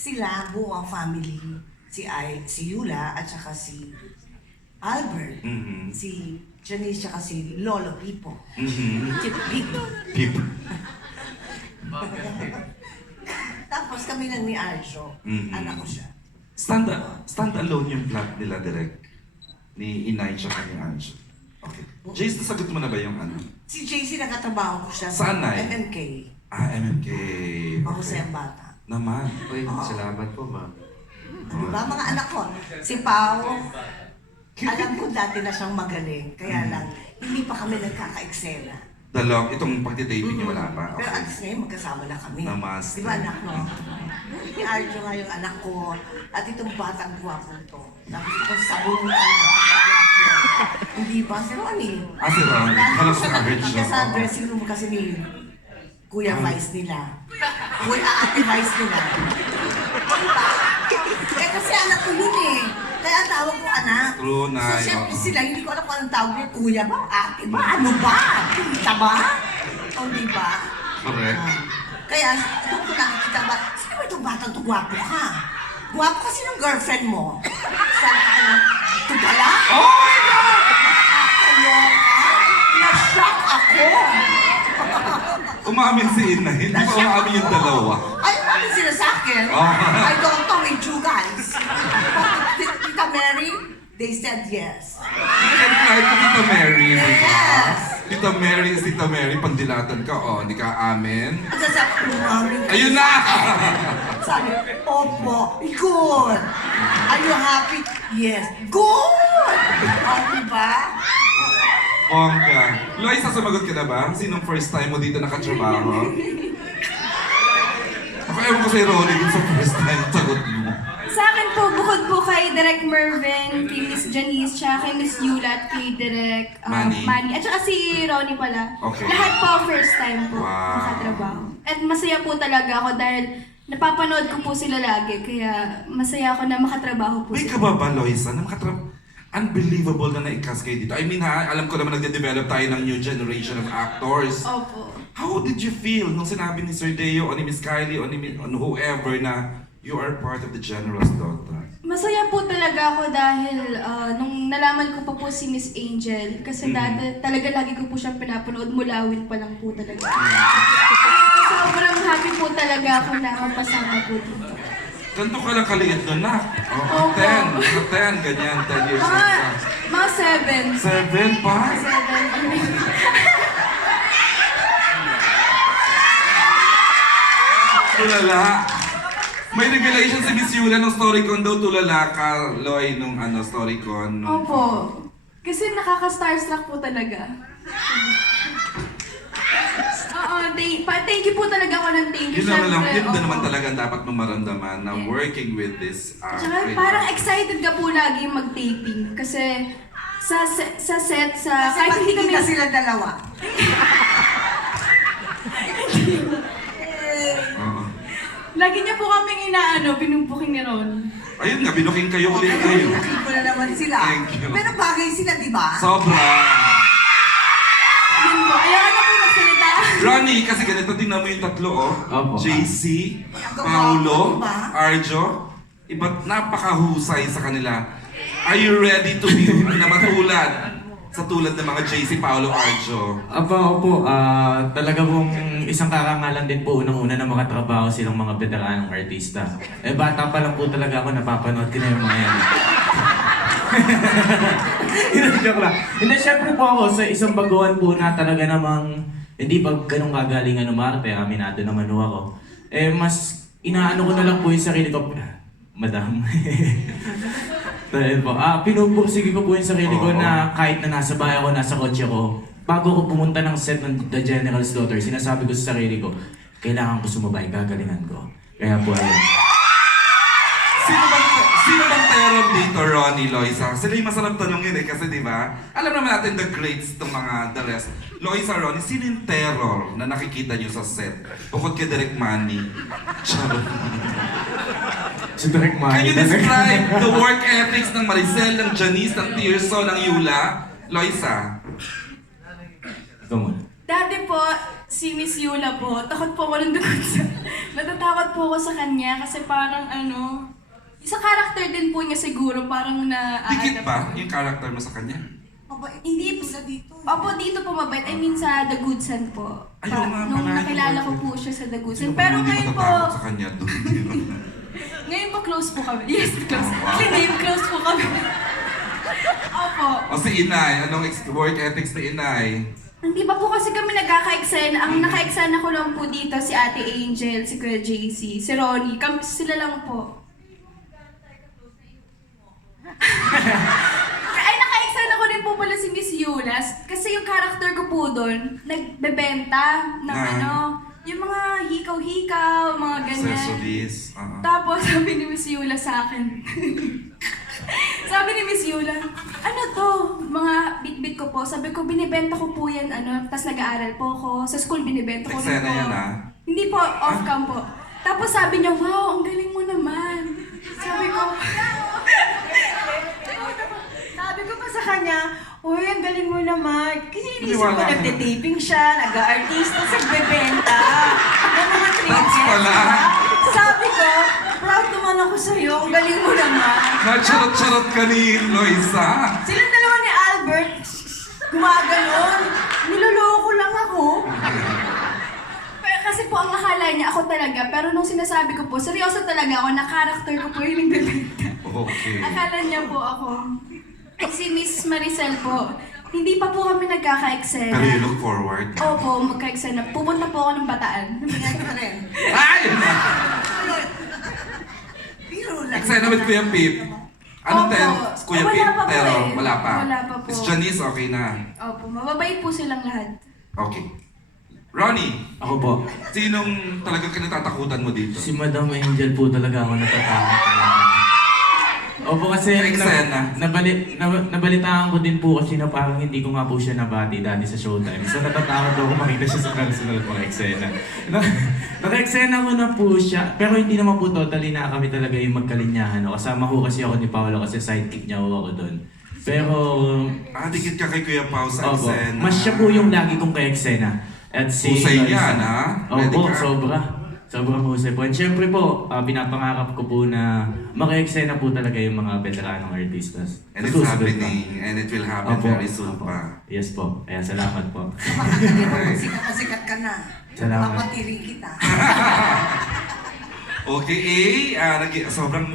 Sila, buong family, si Yula at saka si Albert, si Janice at si Lolo Pipo. Chip Pipo. Pipo. Tapos kami lang ni Arjo, anak ko siya. Stand alone yung plot nila direct ni Inay tsaka ni Anjo. Okay. Jace, nasagot mo na ba yung ano? Si JC nakatrabaho ko siya Saan, Nay? MMK. MMK. Mahusay ang bata. Naman. Uy, salamat po, ma'am. Diba mga anak ko? Si Pao, alam ko dati na siyang magaling. Kaya lang, hindi pa kami nagkaka-eksena. Itong pagtitaping niyo wala pa? Pero at Okay. least ngayon magkasama na kami. Namaste. Di ba anak no? Si Arjo nga yung anak ko. At itong batang guwapo to. Tapos ko sabunutan na pagkagwapo. Hindi ba? Si Ronnie. Si Ron. Kala ko si Arjo. Nagkasa dressing room kasi ni Kuya Vice nila. Ate Vice nila. Diba? Kasi anak ko yun eh. Kaya ang tawag ko anak. True, Nay. So syempre sila, hindi ko alam kung anong tawag niya. Kuya ba? Ate ba? Ano ba? Tita ba? O di ba? Correct. Kaya, doon ko nakikita ba, sino ba itong batang to? Gwapo ka. Gwapo kasi ng girlfriend mo. Sabi ko na, ito pala? Oh my God! Nakakaloka. Na-shock ako. Umamin si Inay. Hindi pa umamin yung dalawa. Ay, bakit sila sa akin? Oh. I don't know with you guys. Tita Mary, they said yes. Siyempre, ito Tita Mary, di ba? Yes. Tita Mary is Tita Mary, pandilatan ka, hindi ka amin. At sabi ko, umamin ka. Ayun na! Sabi, opo, good. Are you happy? Yes. Good! O, diba? Bongga. Loisa, sumagot ka na ba? Sinong first time mo dito nakatrabaho? Ako ewan ko sa'yo, Ronnie, dun sa first time, sagot mo. Sa akin po, bukod po kay Direk Mervin, kay Miss Janice, tsaka kay Miss Yula at kay Direk Manny. At saka si Ronnie pala. Okay. Lahat po first time po Wow. nakatrabaho. At masaya po talaga ako dahil napapanood ko po sila lagi. Kaya masaya ako na makatrabaho po May sila. ka ba ba, Loisa, na unbelievable na na-cast kayo dito? I mean ha, alam ko naman nagde-develop tayo ng new generation of actors. Opo. How did you feel nung sinabi ni Sir Deo o ni Miss Kylie o ni whoever na you are part of the General's Daughter? Masaya po talaga ako dahil nung nalaman ko pa po si Miss Angel, kasi dati talaga lagi ko po siyang pinapanood, mulawin pa lang po talaga. Sobrang happy po talaga ako na mapasama po dito. Ganto ka lang kaliit doon na. Opo. 10, 10, ganyan, 10 years old ka. Mga 7. 7 pa? 7. Tulala. May revelation si Miss Yula ng Storycon daw, tulala ka, Loy, nung Storycon. Opo. Kasi nakaka-starstruck po talaga. Oo, thank you po talaga ako ng thank you. Yun naman lang, syempre. yun na Opo. naman talaga dapat mong maramdaman na Yeah. working with this Tsaka great parang artist. excited ka po lagi mag-taping. Kasi sa set, Kasi kahit hindi kami... magkikita sila dalawa. Oo. Lagi niya po kaming binubuking ni Ron. Ayun nga, binuking kayo ulit kayo. Nakikita ko na naman sila. Thank you. Pero bagay sila, di ba? Sobra. Yun po. Ayaw na po magsalita. Ronnie, kasi ganito, tingnan mo yung tatlo, Opo. JC, Paolo, Arjo. Iba't napakahusay sa kanila. Are you ready to be na matulad sa tulad ng mga JC, Paolo, Arjo? Opo. Talaga pong isang karangalan din po unang-una na makatrabaho silang mga veteranong artista. Bata pa lang po talaga ako, napapanood ko na yung mga yan. Joke lang. Hindi, syempre po ako sa isang baguhan po na talaga namang hindi pa ganun kagalingan umarte, aminado naman ho ako. Mas inaano ko na lang po yung sarili ko. Madam. Dahil po, pinupursige ko po yung sarili ko na kahit na nasa bahay ako, nasa kotse ko, bago ko pumunta ng set ng The General's Daughter, sinasabi ko sa sarili ko, kailangan ko sumabay, gagalingan ko. Kaya po ayun. Sino bang terror dito, Ronnie, Loisa? Sila yung masarap tanongin kasi di ba? Alam naman natin the greats itong mga the rest. Loisa, Ronnie, sino yung terror na nakikita nyo sa set? Bukod kay Direk Manny. Charot. Si Direk Can Manny. you describe the work ethics ng Maricel, ng Janice, ng Tirso, ng Yula? Loisa? Ikaw muna. Dati po, Si Miss Yula po, takot po ako ng dugot sa... Natatakot po ako sa kanya kasi parang ano... Sa character din po niya siguro, parang na... Dikit ba yung character mo sa kanya? Mabait Hindi po sila dito. Opo, dito po mabait. I mean sa The Good Son po. Ayaw nga Nung pala, nakilala yung ko boyfriend. po siya sa The Good Sino Son. ba Pero hindi ngayon po... matatakot sa kanya doon? Ngayon po close po kami. Yes, close. Oh, wow. Ngayon close po kami. Opo. O si Inay, anong work ethics ni Inay? Hindi pa po kasi kami nagkaka-eksena. Ang naka-eksena ko lang po dito si Ate Angel, si Kuya JC, si Ronnie. Sila lang po. Ay, naka-eksena ko din po pala si Miss Yulas. Kasi yung character ko po doon, nagbebenta ng yung mga hikaw-hikaw, mga ganyan. Accessories. Tapos sabi ni Miss Yula sa akin, sabi ni Miss Yula, ano to? Mga bit-bit ko po. Sabi ko, binibenta ko po yan, tapos nag-aaral po ako. Sa school, binibenta ko rin Eksena po. yan, Hindi po, off-cam po. Tapos sabi niya, wow, ang galing mo naman. Sabi ko, Sabi ko pa sa kanya, uy, ang galing mo naman. Kasi inisip ko, Maniwala ka. nagtitaping siya, nag-artista, nagbebenta. Ng mga That's trinkets, pala. diba? Sabi ko, proud naman ako sa'yo, ang galing mo naman. Nacharot-charot ka ni Loisa. Silang dalawa ni Albert, gumaganon. Niloloko lang ako. pero kasi po ang akala niya ako talaga. Pero nung sinasabi ko po, seryoso talaga ako na character ko po yung nagbebenta. Okay. Akala niya po ako. Si Miss Maricel po, hindi pa po kami nagkaka-eksena. Pero you look forward. Opo, magka-eksena. Pupunta po ako ng Bataan. Yan ka rin. Ay! Biro lang. Eksena with Kuya Pip. Anong Opo. Kuya Wala Pip? pa po Pero eh. wala pa. Wala pa po. Miss Janice, okay na. Opo, mababait po silang lahat. Okay. Ronnie, Ako po. sinong talagang kinatatakutan mo dito? Si Madam Angel po talaga ako natatakot. Opo kasi Eksena. nabalitaan ko din po kasi na parang hindi ko nga po siya nabati dati sa Showtime. So natatakot ako makita siya sa personal mga eksena. Naka-eksena ko na po siya, pero hindi naman po totally na kami talaga yung magkalinyahan. Kasama ko kasi ako ni Paolo kasi sidekick niya ako doon. Pero Dikit ka kay Kuya Pao sa opo, eksena. mas siya po yung lagi kong ka-eksena. At si Husay Loisa. niyan, ha? Ready Opo, ka? sobra. Sobrang husay po. And syempre po, pinapangarap ko po na maka-eksena po talaga yung mga veteranong artistas. And it's Susunod happening. And it will happen Opo. very soon Opo. pa. Yes po. Kaya salamat po. Sikat ka na. Salamat. Papatiri kita. Okay, sobrang